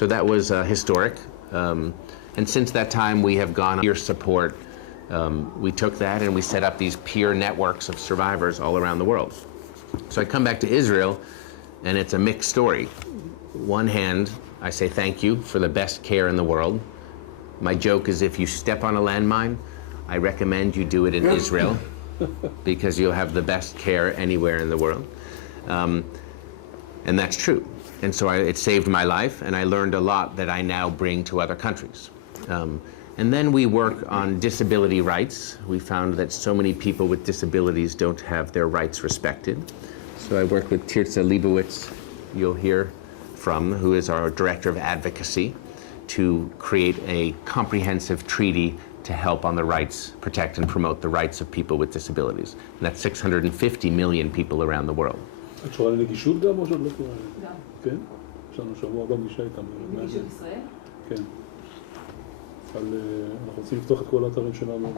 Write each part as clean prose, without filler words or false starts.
So that was historic. And since that time, we have gone peer support. We took that and we set up these peer networks of survivors all around the world. So I come back to Israel, and it's a mixed story. One hand, I say thank you for the best care in the world. My joke is if you step on a landmine, I recommend you do it in Israel, because you'll have the best care anywhere in the world. And that's true. And so it saved my life, and I learned a lot that I now bring to other countries. And then we work on disability rights. We found that so many people with disabilities don't have their rights respected. So I worked with Tirza Leibowitz, you'll hear from, who is our Director of Advocacy, to create a comprehensive treaty to help on the rights, protect and promote the rights of people with disabilities. And that's 650 million people around the world. את קשורה לנגישות גם או שעוד לא קורה? גם. כן? יש לנו שבוע הבא פגישה איתם. נגישות ישראל? כן. אנחנו רוצים לפתוח את כל האתרים שלנו.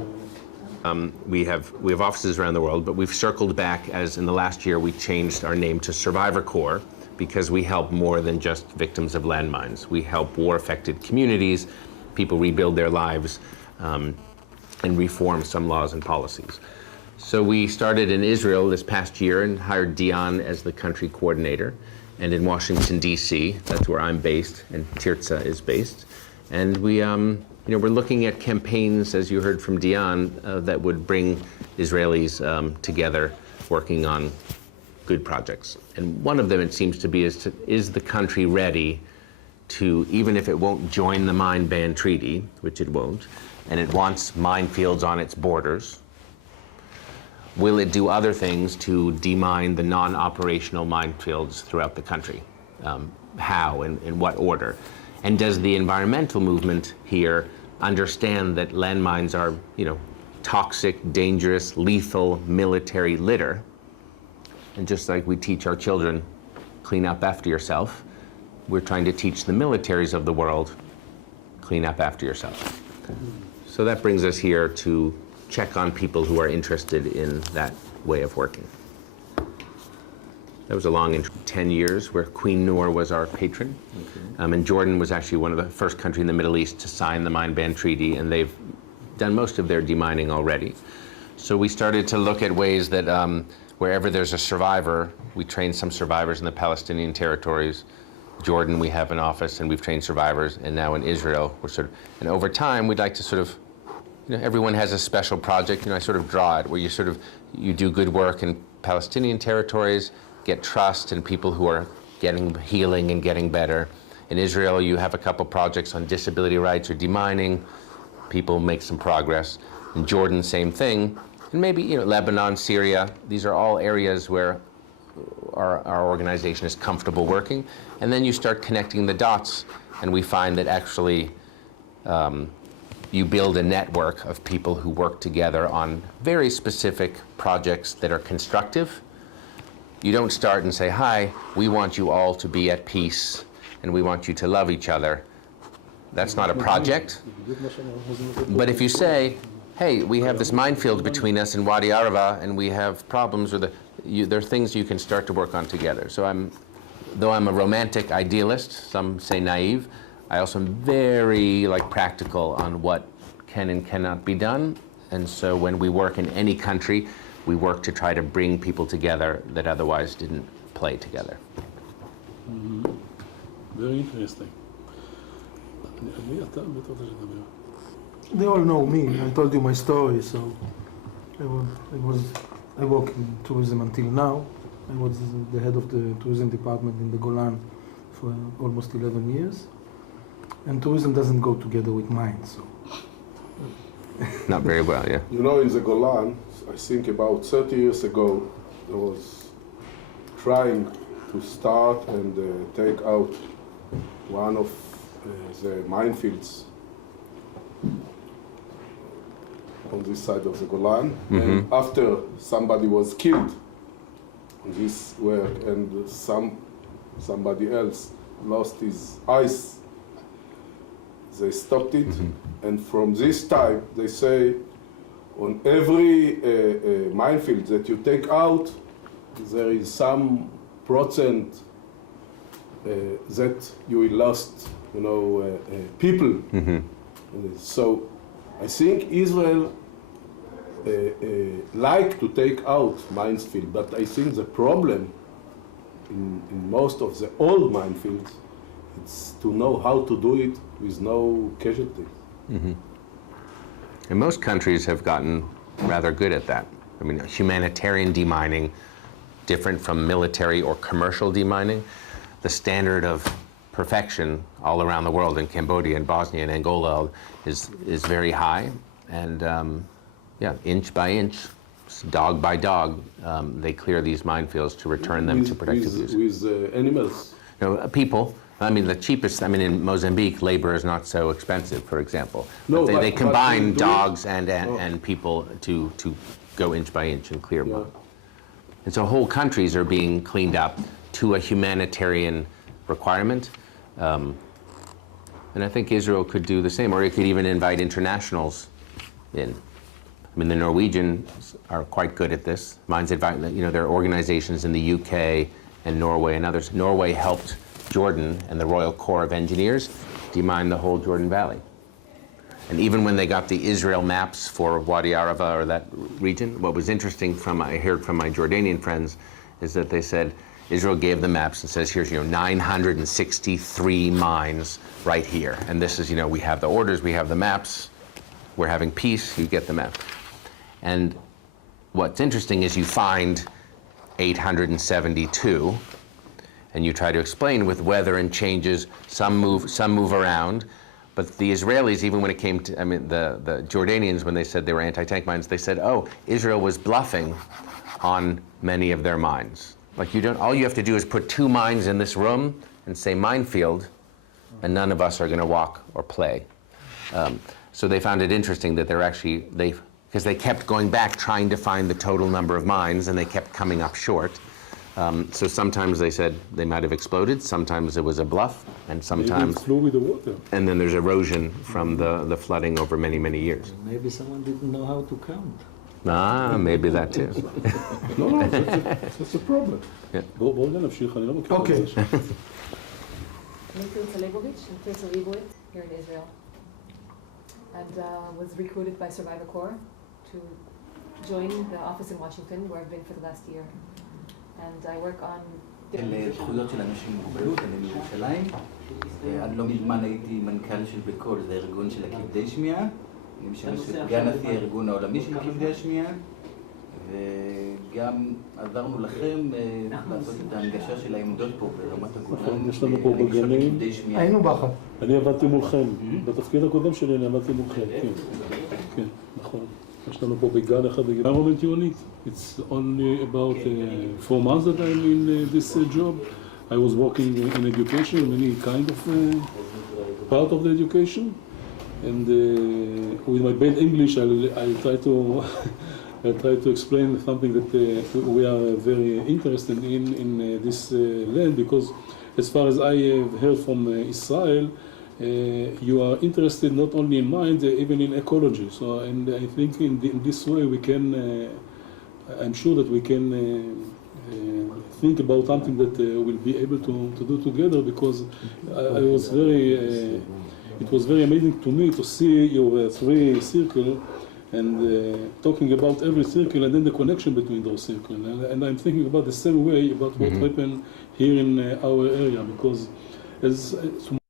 We have offices around the world, but we've circled back, as in the last year we changed our name to Survivor Corps, because we help more than just victims of landmines. We help war-affected communities, people rebuild their lives, and reform some laws and policies. So we started in Israel this past year and hired Dion as the country coordinator, and in Washington, D.C., that's where I'm based, and Tirza is based. And we, we're looking at campaigns, as you heard from Dion, that would bring Israelis together, working on good projects. And one of them, it seems to be, is the country ready to, even if it won't join the mine ban treaty, which it won't, and it wants minefields on its borders, will it do other things to demine the non-operational minefields throughout the country? How and in what order? And does the environmental movement here understand that landmines are, toxic, dangerous, lethal military litter? And just like we teach our children, clean up after yourself, we're trying to teach the militaries of the world, clean up after yourself. So that brings us here to check on people who are interested in that way of working. That was a long 10 years where Queen Noor was our patron. Okay. And Jordan was actually one of the first countries in the Middle East to sign the mine ban treaty, and they've done most of their demining already. So we started to look at ways that wherever there's a survivor, we train some survivors in the Palestinian territories. Jordan, we have an office, and we've trained survivors, and now in Israel, and over time, we'd like to sort of, everyone has a special project, I sort of draw it, where you do good work in Palestinian territories, get trust and people who are healing and getting better. In Israel, you have a couple projects on disability rights or demining. People make some progress. In Jordan, same thing. And maybe, Lebanon, Syria, these are all areas where our organization is comfortable working. And then you start connecting the dots, and we find that actually you build a network of people who work together on very specific projects that are constructive. You don't start and say, hi, we want you all to be at peace, and we want you to love each other. That's not a project. But if you say, hey, we have this minefield between us in Wadi Arava, and we have problems with there are things you can start to work on together. So though I'm a romantic idealist, some say naive, I also am very practical on what can and cannot be done. And so when we work in any country, we work to try to bring people together that otherwise didn't play together. Mm-hmm. Very interesting. They all know me. I told you my story, so I work in tourism until now. I was the head of the tourism department in the Golan for almost 11 years. And tourism doesn't go together with mines, so. Not very well, yeah. In the Golan, I think about 30 years ago, there was trying to start and take out one of the minefields on this side of the Golan. Mm-hmm. And after somebody was killed on this work and somebody else lost his eyes, they stopped it. Mm-hmm. And from this time, they say, on every minefield that you take out, there is some % that you will lost people. So I think Israel like to take out minefield, but I think the problem in most of the old minefields, it's to know how to do it with no casualties. And most countries have gotten rather good at that. I mean, humanitarian demining, different from military or commercial demining. The standard of perfection all around the world in Cambodia and Bosnia and Angola is very high. And yeah, inch by inch, dog by dog, they clear these minefields to return them to productive use. With animals? No, people. I mean, the cheapest, I mean, in Mozambique, labor is not so expensive, for example. No, but they but combine dogs and people to go inch by inch and clear them. And so whole countries are being cleaned up to a humanitarian requirement. And I think Israel could do the same, or it could even invite internationals in. I mean, the Norwegians are quite good at this. There are organizations in the UK and Norway and others. Norway helped Jordan and the Royal Corps of Engineers demine the whole Jordan Valley. And even when they got the Israel maps for Wadi Arava or that region, what was interesting I heard from my Jordanian friends is that they said Israel gave the maps and says, here's 963 mines right here. And this is, we have the orders, we have the maps, we're having peace, you get the map. And what's interesting is you find 872, and you try to explain with weather and changes, some move around, but the Israelis, even when it came to, the Jordanians, when they said they were anti-tank mines, they said, oh, Israel was bluffing on many of their mines. Like all you have to do is put 2 mines in this room and say minefield, and none of us are gonna walk or play. So they found it interesting that because they kept going back trying to find the total number of mines, and they kept coming up short. So sometimes they said they might have exploded, sometimes it was a bluff, and sometimes... It flew with the water. And then there's erosion from the flooding over many, many years. Maybe someone didn't know how to count. Maybe that too. No, that's a problem. בואו נמשיך, אני לא מכיר את זה. I'm Filza Leibovich, I'm Filza Leibovich here in Israel, and was recruited by Survivor Corps to join the office in Washington, where I've been for the last year. And I work on... זכויות של אנשים עם מוגבלות, אני מירושלים. עד לא מזמן הייתי מנכ"ל של בקול, זה ארגון של הכבדי שמיעה. אני משמש סגן נשיא הארגון העולמי של כבדי השמיעה. וגם עזרנו לכם לעשות את ההנגשה של העמדות פה ברמת הגולן. יש לנו פה בגנים. היינו באחת. אני עבדתי מולכם. בתפקיד הקודם שלי אני עבדתי מולכם. כן, נכון. יש לנו פה בגן אחד. Environment unit. It's only about 4 months that I'm in this job. I was working in education, many kind of part of the education. And with my bad English, I'll try to I'll try to explain something that we are very interested in this land, because as far as I have heard from Israel, you are interested not only in mind, even in ecology. So, and I think in this way we can, I'm sure that we can think about something that we'll be able to do together, because I was very, it was very amazing to me to see your 3 circles and talking about every circle and then the connection between those circles. And I'm thinking about the same way about what happened here in our area, because as